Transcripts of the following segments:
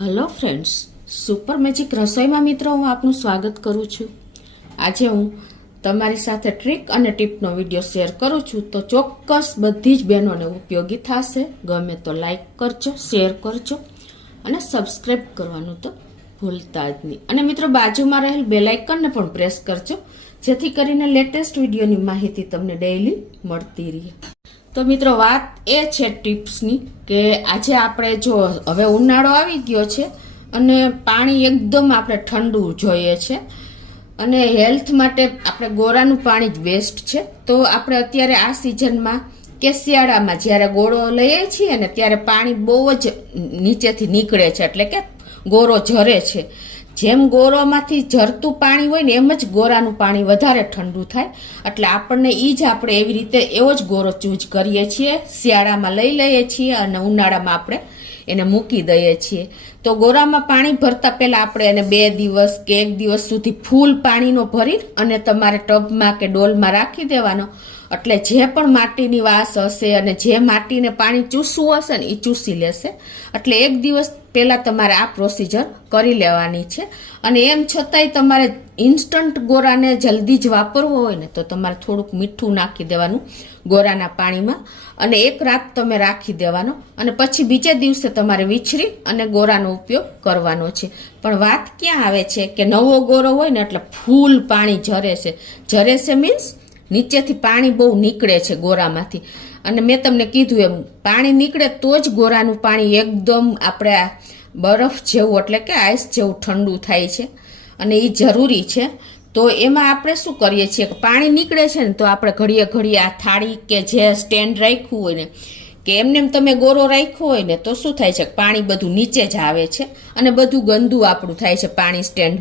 Hello friends, super magic રસોઈમાં મિત્રો હું આપનું સ્વાગત કરું છું. આજે હું તમારી સાથે ટ્રીક અને ટીપનો વિડીયો શેર કરું છું, તો ચોક્કસ બધી જ બહેનોને ઉપયોગી થશે. ગમે તો લાઈક કરજો, શેર કરજો અને સબસ્ક્રાઈબ કરવાનું તો ભૂલતા જ નહીં. અને મિત્રો બાજુમાં રહેલ બેલ આઇકનને પણ પ્રેસ કરજો, જેથી કરીને લેટેસ્ટ વિડીયોની માહિતી તમને ડેઈલી મળતી રહે. તો મિત્રો વાત એ છે ટિપ્સની કે આજે આપણે જો હવે ઉનાળો આવી ગયો છે અને પાણી એકદમ આપણે ઠંડુ જોઈએ છે અને હેલ્થ માટે આપણે ગોરાનું પાણી જ બેસ્ટ છે. તો આપણે અત્યારે આ સિઝનમાં કે શિયાળામાં જ્યારે ગોળો લઈએ છીએ ને ત્યારે પાણી બહુ જ નીચેથી નીકળે છે, એટલે કે ગોરો ઝરે છે. જેમ ગોરોમાંથી ઝરતું પાણી હોય ને એમ જ ગોરાનું પાણી વધારે ઠંડુ થાય, એટલે આપણને આપણે એવી રીતે એવો જ ગોરો ચૂઝ કરીએ છીએ. શિયાળામાં લઈ લઈએ છીએ અને ઉનાળામાં આપણે એને મૂકી દઈએ છીએ. તો ગોરામાં પાણી ભરતા પહેલા આપણે એને 2 દિવસ કે 1 દિવસ સુધી ફૂલ પાણીનો ભરી અને તમારે ટબમાં કે ડોલમાં રાખી દેવાનો. એટલે જે પણ માટીની વાસ હશે અને જે માટીને પાણી ચૂસવું હશે ને એ ચૂસી લેશે. એટલે 1 દિવસ પહેલા તમારે આ પ્રોસિજર કરી લેવાની છે. અને એમ છતાંય તમારે ઇન્સ્ટન્ટ ગોરાને જલ્દી જ વાપરવો હોય ને તો તમારે થોડુંક મીઠું નાખી દેવાનું ગોરાના પાણીમાં અને 1 રાત તમે રાખી દેવાનો અને પછી બીજે દિવસે તમારે વીછરી અને ગોરાનો ઉપયોગ કરવાનો છે. પણ વાત ક્યાં આવે છે કે નવો ગોરો હોય ને એટલે ફૂલ પાણી ઝરે છે મીન્સ નીચેથી પાણી બહુ નીકળે છે ગોરામાંથી. અને મેં તમને કીધું એમ પાણી નીકળે તો જ ગોરાનું પાણી એકદમ આપણે બરફ જેવું એટલે કે આઈસ જેવું ઠંડુ થાય છે અને એ જરૂરી છે. તો એમાં આપણે શું કરીએ છીએ કે પાણી નીકળે છે ને તો આપણે ઘડીએ આ થાળી કે જે સ્ટેન્ડ રાખ્યું હોય ને કે એમને તમે ગોરો રાખ્યો હોય ને તો શું થાય છે પાણી બધું નીચે જ આવે છે અને બધું ગંદુ આપણું થાય છે પાણી સ્ટેન્ડ.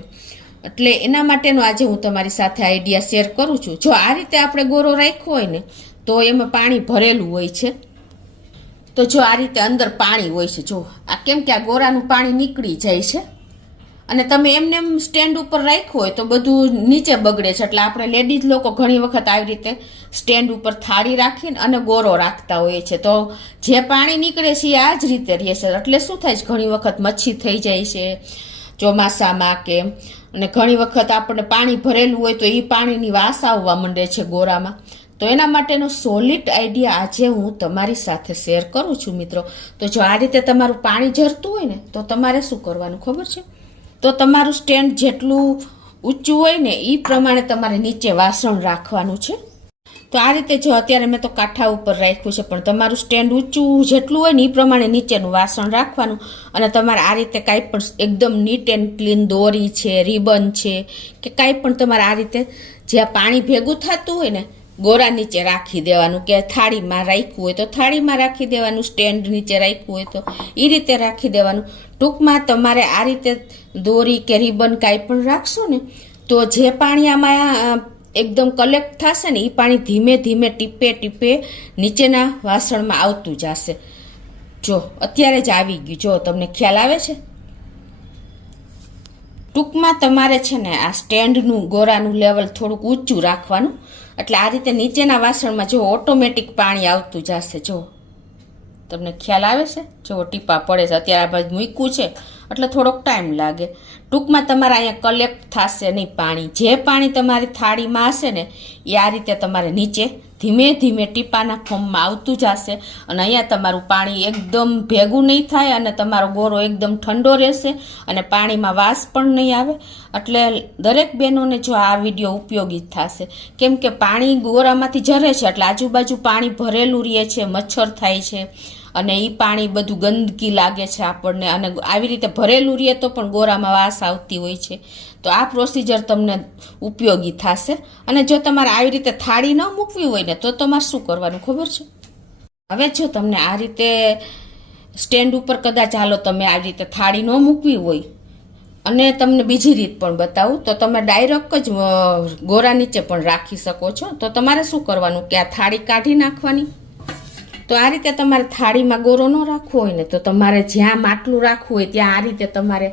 એટલે એના માટેનો આજે હું તમારી સાથે આઈડિયા શેર કરું છું. જો આ રીતે આપણે ગોરો રાખ્યો હોય ને તો એમાં પાણી ભરેલું હોય છે. તો જો આ રીતે અંદર પાણી હોય છે, જો આ કેમ કે આ ગોરાનું પાણી નીકળી જાય છે અને તમે એમને એમ સ્ટેન્ડ ઉપર રાખ્યું હોય તો બધું નીચે બગડે છે. એટલે આપણે લેડીઝ લોકો ઘણી વખત આવી રીતે સ્ટેન્ડ ઉપર થાળી રાખીને અને ગોરો રાખતા હોઈએ છે. તો જે પાણી નીકળે છે એ આ જ રીતે રહે છે. એટલે શું થાય છે ઘણી વખત મચ્છી થઈ જાય છે ચોમાસામાં કે, અને ઘણી વખત આપણને પાણી ભરેલું હોય તો એ પાણીની વાસ આવવા માંડે છે ગોરામાં. તો એના માટેનો સોલિડ આઈડિયા આજે હું તમારી સાથે શેર કરું છું મિત્રો. તો જો આ રીતે તમારું પાણી ઝરતું હોય ને તો તમારે શું કરવાનું ખબર છે? તો તમારું સ્ટેન્ડ જેટલું ઊંચું હોય ને એ પ્રમાણે તમારે નીચે વાસણ રાખવાનું છે. તો આ રીતે જો અત્યારે મેં તો કાંઠા ઉપર રાખ્યું છે, પણ તમારું સ્ટેન્ડ ઊંચું જેટલું હોય ને એ પ્રમાણે નીચેનું વાસણ રાખવાનું. અને તમારે આ રીતે કાંઈ પણ એકદમ નીટ એન્ડ ક્લીન દોરી છે, રિબન છે કે કાંઈ પણ તમારે આ રીતે જ્યાં પાણી ભેગું થતું હોય ને ગોરા નીચે રાખી દેવાનું. કે થાળીમાં રાખ્યું હોય તો થાળીમાં રાખી દેવાનું, સ્ટેન્ડ નીચે રાખ્યું હોય તો એ રીતે રાખી દેવાનું. ટૂંકમાં તમારે આ રીતે દોરી કે રિબન કાંઈ પણ રાખશો ને તો જે પાણી આમાં એકદમ કલેક્ટ થશે ને એ પાણી ધીમે ધીમે ટીપે નીચેના વાસણમાં આવતું જશે. જો અત્યારે જ આવી ગયું, જો તમને ખ્યાલ આવે છે. ટૂંકમાં તમારે છે ને આ સ્ટેન્ડનું ગોરાનું લેવલ થોડુંક ઊંચું રાખવાનું. એટલે આ રીતે નીચેના વાસણમાં જો ઓટોમેટિક પાણી આવતું જશે. જો તમને ખ્યાલ આવે છે, જો ટીપા પડે છે. અત્યારે આ બાજુ મૂક્યું છે એટલે થોડોક ટાઈમ લાગે. ટૂંકમાં તમારે અહીંયા કલેક્ટ થશે નહીં પાણી. જે પાણી તમારી થાળીમાં હશે ને એ આ રીતે તમારે નીચે ધીમે ધીમે ટીપાના ફોર્મમાં આવતું જશે અને અહીંયા તમારું પાણી એકદમ ભેગું નહીં થાય અને તમારો ગોરો એકદમ ઠંડો રહેશે અને પાણીમાં વાસ પણ નહીં આવે. એટલે દરેક બહેનોને જો આ વિડીયો ઉપયોગી થશે, કેમ કે પાણી ગોરામાંથી ઝરે છે એટલે આજુબાજુ પાણી ભરેલું રહે છે, મચ્છર થાય છે અને એ પાણી બધું ગંદકી લાગે છે આપણને. અને આવી રીતે ભરેલું રહે તો પણ ગોરામાં વાસ આવતી હોય છે. તો આ પ્રોસિજર તમને ઉપયોગી થશે. અને જો તમારે આવી રીતે થાળી ન મૂકવી હોય ને તો તમારે શું કરવાનું ખબર છે? હવે જો તમને આ રીતે સ્ટેન્ડ ઉપર કદાચ હાલો તમે આવી રીતે થાળી ન મૂકવી હોય અને તમને બીજી રીત પણ બતાવું તો તમે ડાયરેક્ટ જ ગોરા નીચે પણ રાખી શકો છો. તો તમારે શું કરવાનું કે આ થાળી કાઢી નાખવાની. તો આ રીતે તમારે થાળીમાં ગોરો ન રાખવો હોય ને તો તમારે જ્યાં માટલું રાખવું હોય ત્યાં આ રીતે તમારે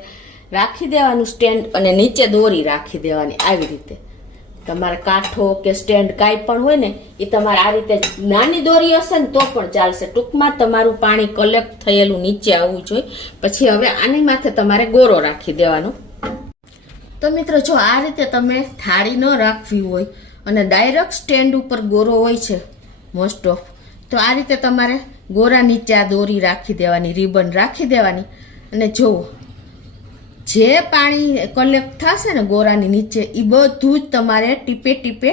રાખી દેવાનું સ્ટેન્ડ અને નીચે દોરી રાખી દેવાની આવી રીતે. તમારે કાંઠો કે સ્ટેન્ડ કાંઈ પણ હોય ને એ તમારે આ રીતે નાની દોરી હશે ને તો પણ ચાલશે. ટૂંકમાં તમારું પાણી કલેક્ટ થયેલું નીચે આવવું જોઈએ. પછી હવે આની માથે તમારે ગોરો રાખી દેવાનો. તો મિત્રો જો આ રીતે તમે થાળી ન રાખવી હોય અને ડાયરેક્ટ સ્ટેન્ડ ઉપર ગોરો હોય છે મોસ્ટ ઓફ, તો આ રીતે તમારે ગોરા નીચે આ દોરી રાખી દેવાની, રિબન રાખી દેવાની. અને જુઓ જે પાણી કલેક્ટ થશે ને ગોરાની નીચે એ બધું જ તમારે ટીપે ટીપે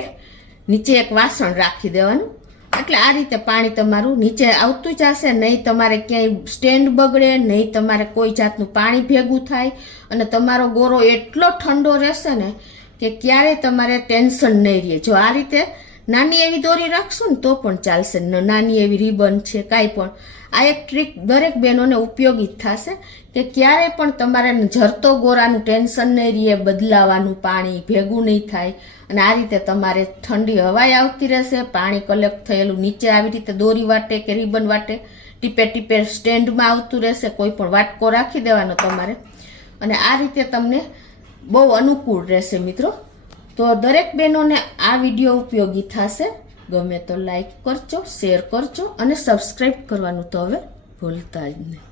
નીચે એક વાસણ રાખી દેવાનું. એટલે આ રીતે પાણી તમારું નીચે આવતું જશે. નહીં તમારે ક્યાંય સ્ટેન્ડ બગડે, નહીં તમારે કોઈ જાતનું પાણી ભેગું થાય. અને તમારો ગોરો એટલો ઠંડો રહેશે ને કે ક્યારેય તમારે ટેન્શન નહીં રહે. જો આ રીતે નાની એવી દોરી રાખશો ને તો પણ ચાલશે. નાની એવી રિબન છે કાંઈ પણ. આ એક ટ્રીક દરેક બહેનોને ઉપયોગી જ થશે કે ક્યારેય પણ તમારે ઝરતો ગોરાનું ટેન્શન નહીં રહે, બદલાવાનું પાણી ભેગું નહીં થાય. અને આ રીતે તમારે ઠંડી હવાઈ આવતી રહેશે, પાણી કલેક્ટ થયેલું નીચે આવી રીતે દોરી વાટે કે રિબન વાટે ટીપે ટીપે સ્ટેન્ડમાં આવતું રહેશે. કોઈ પણ વાટકો રાખી દેવાનો તમારે. અને આ રીતે તમને બહુ અનુકૂળ રહેશે મિત્રો. તો દરેક બહેનોને આ વિડીયો ઉપયોગી થશે. ગમે તો લાઈક કરજો, શેર કરજો અને સબસ્ક્રાઈબ કરવાનું તો હવે ભૂલતા જ નહીં.